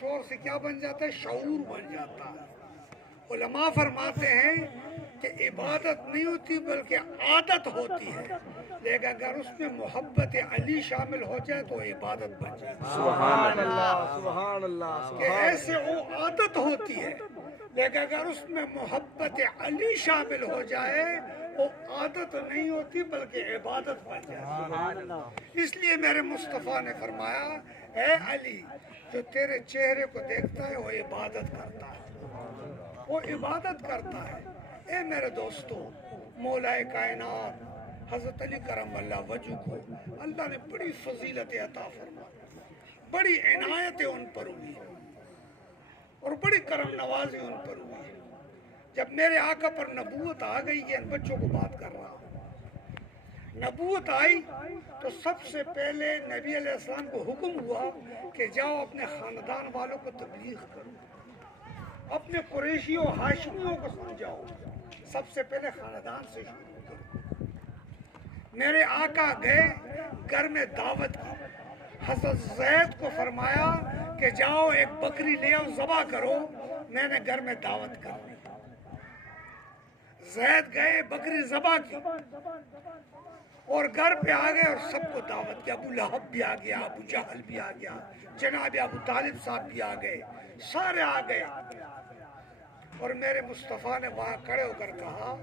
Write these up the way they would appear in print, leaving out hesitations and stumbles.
شور سے کیا بن جاتا ہے؟ شعور بن جاتا ہے۔ علماء فرماتے ہیں کہ عبادت نہیں ہوتی بلکہ عادت ہوتی ہے، لیکن اگر اس میں محبت علی شامل ہو جائے تو عبادت بن جائے۔ سبحان اللہ، سبحان اللہ، کہ ایسے وہ عادت ہوتی ہے، لیکن اگر اس میں محبت علی شامل ہو جائے وہ عادت نہیں ہوتی بلکہ عبادت بن جائے۔ اس لیے میرے مصطفیٰ نے فرمایا اے علی، جو تیرے چہرے کو دیکھتا ہے وہ عبادت کرتا ہے، وہ عبادت کرتا ہے۔ اے میرے دوستو، مولا کائنات حضرت علی کرم اللہ وجہ کو اللہ نے بڑی فضیلت عطا فرمائی، بڑی عنایتیں ان پر ہوئی اور بڑی کرم نوازی ان پر ہوئی ہے۔ جب میرے آقا پر نبوت آ گئی ہے، ان بچوں کو بات کر رہا ہوں، نبوت آئی تو سب سے پہلے نبی علیہ السلام کو حکم ہوا کہ جاؤ اپنے خاندان والوں کو تبلیغ کرو، اپنے قریشیوں ہاشمیوں کو سمجھاؤ، سب سے پہلے خاندان سے شروع کرو۔ میرے آقا گئے، گھر میں دعوت کی، حضرت زید کو فرمایا کہ جاؤ ایک بکری لے آؤ ذبح کرو، میں نے گھر میں دعوت کر دی۔ زید گئے، بکری ذبح کی اور گھر پہ آ گئے اور سب کو دعوت کی۔ ابو لہب بھی آ گیا، ابو جہل بھی آ گیا، جناب ابو طالب صاحب بھی آ گئے، سارے آ گئے۔ اور میرے مصطفیٰ نے وہاں کھڑے ہو کر کہا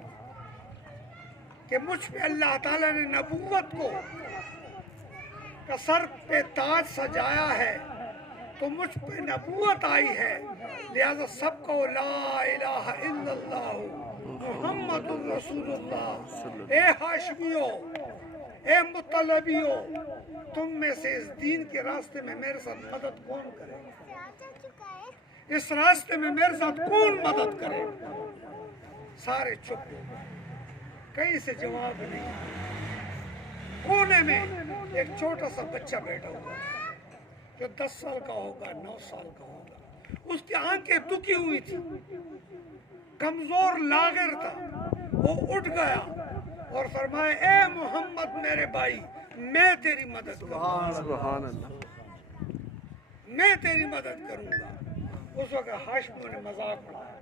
کہ مجھ پہ اللہ تعالیٰ نے نبوت کو سر پہ تاج سجایا ہے تو مجھ پہ نبوت آئی ہے، لہذا سب کو لا الہ الا اللہ محمد الرسول اللہ۔ اے ہاشمیوں، اے مطلبیوں، تم میں سے اس دین کے راستے میں میرے ساتھ مدد کون کرے؟ اس راستے میں میرے ساتھ کون مدد کرے؟ سارے چپ، کہیں سے جواب نہیں۔ کونے میں ایک چھوٹا سا بچہ بیٹھا ہوا جو 10 سال کا ہوگا، 9 سال کا ہوگا، اس کی آنکھیں دکھی ہوئی تھی، کمزور لاغر تھا۔ وہ اٹھ گیا اور فرمایا اے محمد میرے بھائی، میں تیری مدد کروں گا، سبحان اللہ، میں تیری مدد کروں گا۔ اس وقت ہاشمیوں نے مذاق اڑایا،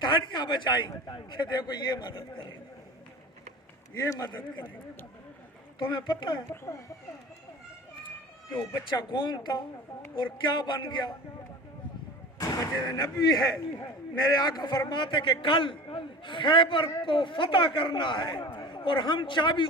تاڑیاں بجائی کہ دیکھو یہ مدد کرے گا، یہ مدد کرے گا۔ تمہیں پتہ ہے کہ وہ بچہ کون تھا اور کیا بن گیا؟ مسجد نبوی ہے، میرے آقا فرماتے کہ کل خیبر کو فتح کرنا ہے اور ہم چابی